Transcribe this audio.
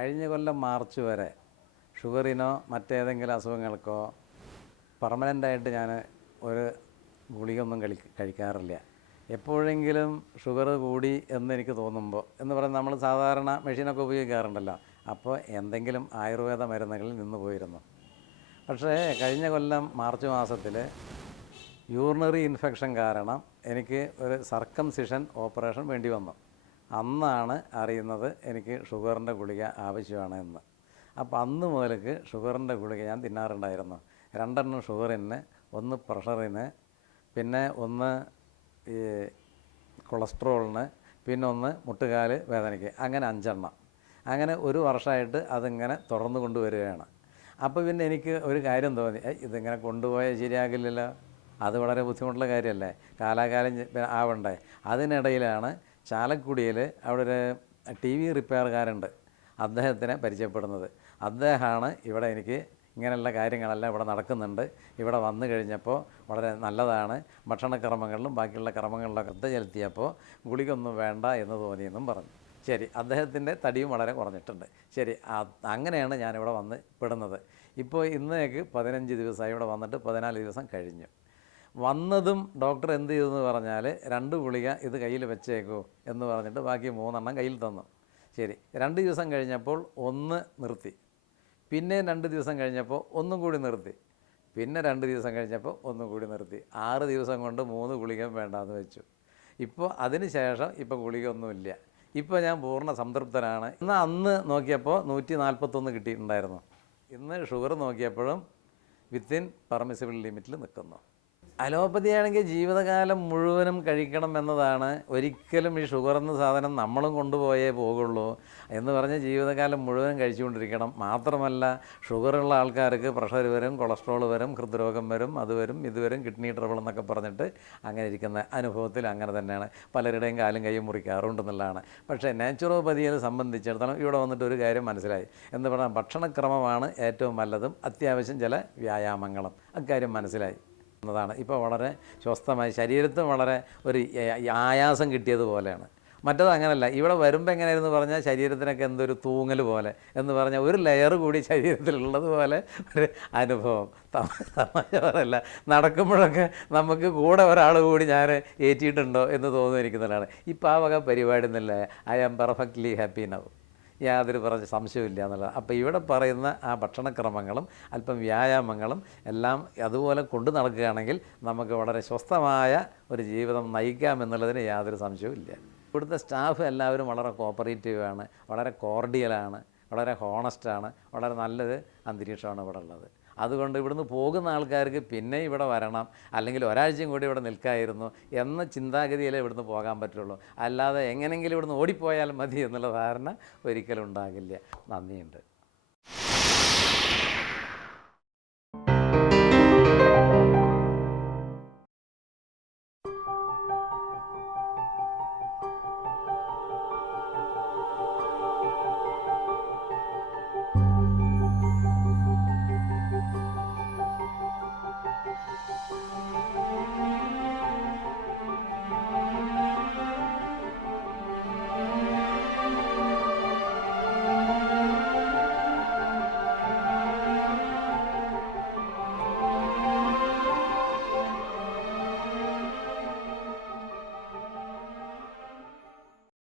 കഴിഞ്ഞ കൊല്ലം മാർച്ച് വരെ ഷുഗറിനോ മറ്റേതെങ്കിലും അസുഖങ്ങൾക്കോ പെർമനന്റായിട്ട് ഞാൻ ഒരു ഗുളികയൊന്നും കളി കഴിക്കാറില്ല. എപ്പോഴെങ്കിലും ഷുഗർ കൂടി എന്ന് എനിക്ക് തോന്നുമ്പോൾ എന്ന് പറയുന്നത് നമ്മൾ സാധാരണ മെഷീനൊക്കെ ഉപയോഗിക്കാറുണ്ടല്ലോ അപ്പോൾ എന്തെങ്കിലും ആയുർവേദ മരുന്നുകളിൽ നിന്ന് പോയിരുന്നു. പക്ഷേ കഴിഞ്ഞ കൊല്ലം മാർച്ച് മാസത്തിൽ യൂറിനറി ഇൻഫെക്ഷൻ കാരണം എനിക്ക് ഒരു സർക്കംസിഷൻ ഓപ്പറേഷൻ വേണ്ടി വന്നു. അന്നാണ് അറിയുന്നത് എനിക്ക് ഷുഗറിന്റെ ഗുളിക ആവശ്യമാണ് എന്ന് അപ്പോൾ അന്ന് മുതലേക്ക് ഷുഗറിന്റെ ഗുളിക ഞാൻ തിന്നാറുണ്ടായിരുന്നു. രണ്ടെണ്ണം ഷുഗറിന് ഒന്ന് പ്രഷറിന് പിന്നെ ഒന്ന് ഈ കൊളസ്ട്രോളിന് പിന്നെ ഒന്ന് മുട്ടുകാൽ വേദനയ്ക്ക്. അങ്ങനെ അഞ്ചെണ്ണം. അങ്ങനെ ഒരു വർഷമായിട്ട് അതിങ്ങനെ തുടർന്ന് കൊണ്ടുവരികയാണ്. അപ്പോൾ പിന്നെ എനിക്ക് ഒരു കാര്യം തോന്നി. "ഏയ് ഇതിങ്ങനെ കൊണ്ടുപോയാൽ ശരിയാകില്ലല്ലോ. അത് വളരെ ബുദ്ധിമുട്ടുള്ള കാര്യമല്ലേ? കാലാകാലം ആവണ്ടേ? അതിനിടയിലാണ് ചാലക്കുടിയിൽ അവിടെ ഒരു ടി വി റിപ്പയർകാരുണ്ട്. അദ്ദേഹത്തിനെ പരിചയപ്പെടുന്നത്. അദ്ദേഹമാണ് ഇവിടെ എനിക്ക് ഇങ്ങനെയുള്ള കാര്യങ്ങളെല്ലാം ഇവിടെ നടക്കുന്നുണ്ട്. ഇവിടെ വന്നു കഴിഞ്ഞപ്പോൾ വളരെ നല്ലതാണ്. ഭക്ഷണക്രമങ്ങളിലും ബാക്കിയുള്ള ക്രമങ്ങളിലൊക്കെ ശ്രദ്ധ ചെലുത്തിയപ്പോൾ ഗുളികൊന്നും വേണ്ട എന്ന് തോന്നിയെന്നും പറഞ്ഞു. ശരി അദ്ദേഹത്തിന്റെ തടിയും വളരെ കുറഞ്ഞിട്ടുണ്ട്. ശരി അങ്ങനെയാണ് ഞാനിവിടെ വന്ന് പെടുന്നത്. ഇപ്പോൾ ഇന്നേക്ക് പതിനഞ്ച് ദിവസമായി ഇവിടെ വന്നിട്ട് പതിനാല് ദിവസം കഴിഞ്ഞു. വന്നതും ഡോക്ടർ എന്ത് ചെയ്തെന്ന് പറഞ്ഞാൽ രണ്ട് ഗുളിക ഇത് കയ്യിൽ വെച്ചേക്കോ എന്ന് പറഞ്ഞിട്ട് ബാക്കി മൂന്നെണ്ണം കയ്യിൽ തന്നു. ശരി രണ്ട് ദിവസം കഴിഞ്ഞപ്പോൾ ഒന്ന് നിർത്തി. പിന്നെ രണ്ട് ദിവസം കഴിഞ്ഞപ്പോൾ ഒന്നും കൂടി നിർത്തി. പിന്നെ രണ്ട് ദിവസം കഴിഞ്ഞപ്പോൾ ഒന്നും കൂടി നിർത്തി. ആറ് ദിവസം കൊണ്ട് മൂന്ന് ഗുളിക വേണ്ടാന്ന് വെച്ചു. ഇപ്പോൾ അതിന് ശേഷം ഇപ്പോൾ ഗുളിക ഒന്നുമില്ല ഇപ്പോൾ ഞാൻ പൂർണ സംതൃപ്തനാണ്. ഇന്ന് അന്ന് നോക്കിയപ്പോൾ നൂറ്റി നാൽപ്പത്തൊന്ന് കിട്ടിയിട്ടുണ്ടായിരുന്നു. ഇന്ന് ഷുഗർ നോക്കിയപ്പോഴും വിത്തിൻ പെർമിസിബിൾ ലിമിറ്റിൽ നിൽക്കുന്നു. അലോപ്പതി ആണെങ്കിൽ ജീവിതകാലം മുഴുവനും കഴിക്കണം എന്നതാണ്. ഒരിക്കലും ഈ ഷുഗർ എന്ന സാധനം നമ്മളും കൊണ്ടുപോയേ പോകുള്ളൂ. എന്ന് പറഞ്ഞ് ജീവിതകാലം മുഴുവനും കഴിച്ചുകൊണ്ടിരിക്കണം. മാത്രമല്ല ഷുഗറുള്ള ആൾക്കാർക്ക് പ്രഷർ വരും കൊളസ്ട്രോൾ വരും ഹൃദ്രോഗം വരും അത് വരും ഇത് വരും കിഡ്നി ട്രബിൾ എന്നൊക്കെ പറഞ്ഞിട്ട് അങ്ങനെ ഇരിക്കുന്ന അനുഭവത്തിൽ അങ്ങനെ തന്നെയാണ്. പലരുടെയും കാലും കൈയും മുറിക്കാറുണ്ടെന്നുള്ളതാണ് പക്ഷേ നാച്ചുറോപ്പതിയെ സംബന്ധിച്ചിടത്തോളം ഇവിടെ വന്നിട്ട് ഒരു കാര്യം മനസ്സിലായി. എന്ന് പറഞ്ഞാൽ ഭക്ഷണക്രമമാണ് ഏറ്റവും നല്ലതും. അത്യാവശ്യം ചില വ്യായാമങ്ങളും. അക്കാര്യം മനസ്സിലായി. എന്നതാണ്. ഇപ്പോൾ വളരെ സ്വസ്ഥമായി ശരീരത്തിന് വളരെ ഒരു ആയാസം കിട്ടിയതുപോലെയാണ് മറ്റത് അങ്ങനല്ല. ഇവിടെ വരുമ്പോൾ എങ്ങനെയായിരുന്നു പറഞ്ഞാൽ ശരീരത്തിനൊക്കെ എന്തൊരു തൂങ്ങൽ പോലെ എന്ന് പറഞ്ഞാൽ ഒരു ലെയർ കൂടി ശരീരത്തിലുള്ളത് പോലെ ഒരു അനുഭവം. തമാശല്ല നടക്കുമ്പോഴൊക്കെ നമുക്ക് കൂടെ ഒരാൾ കൂടി ഞാൻ ഏറ്റിയിട്ടുണ്ടോ എന്ന് തോന്നിയിരിക്കുന്നതാണ്. ഇപ്പോൾ ആ വക പരിപാടി എന്നല്ലേ I am perfectly happy now യാതൊരു പറഞ്ഞ സംശയമില്ല എന്നുള്ളത് അപ്പോൾ ഇവിടെ പറയുന്ന ആ ഭക്ഷണക്രമങ്ങളും അല്പം വ്യായാമങ്ങളും എല്ലാം അതുപോലെ കൊണ്ടു നടക്കുകയാണെങ്കിൽ നമുക്ക് വളരെ സ്വസ്ഥമായ ഒരു ജീവിതം നയിക്കാം എന്നുള്ളതിന് യാതൊരു സംശയവും ഇല്ല ഇവിടുത്തെ സ്റ്റാഫ് എല്ലാവരും വളരെ കോപ്പറേറ്റീവാണ് വളരെ കോർഡിയലാണ് വളരെ ഹോണസ്റ്റാണ് വളരെ നല്ലൊരു അന്തരീക്ഷമാണ് ഇവിടെ ഉള്ളത്. അതുകൊണ്ട് ഇവിടുന്ന് പോകുന്ന ആൾക്കാർക്ക് പിന്നെ ഇവിടെ വരണം അല്ലെങ്കിൽ ഒരാഴ്ചയും കൂടി ഇവിടെ നിൽക്കായിരുന്നു എന്ന ചിന്താഗതിയിലേ ഇവിടുന്ന് പോകാൻ പറ്റുള്ളൂ. അല്ലാതെ എങ്ങനെങ്കിലും ഇവിടുന്ന് ഓടിപ്പോയാൽ മതി എന്നുള്ള ധാരണ ഒരിക്കലും ഉണ്ടാകില്ല. നന്ദിയുണ്ട്.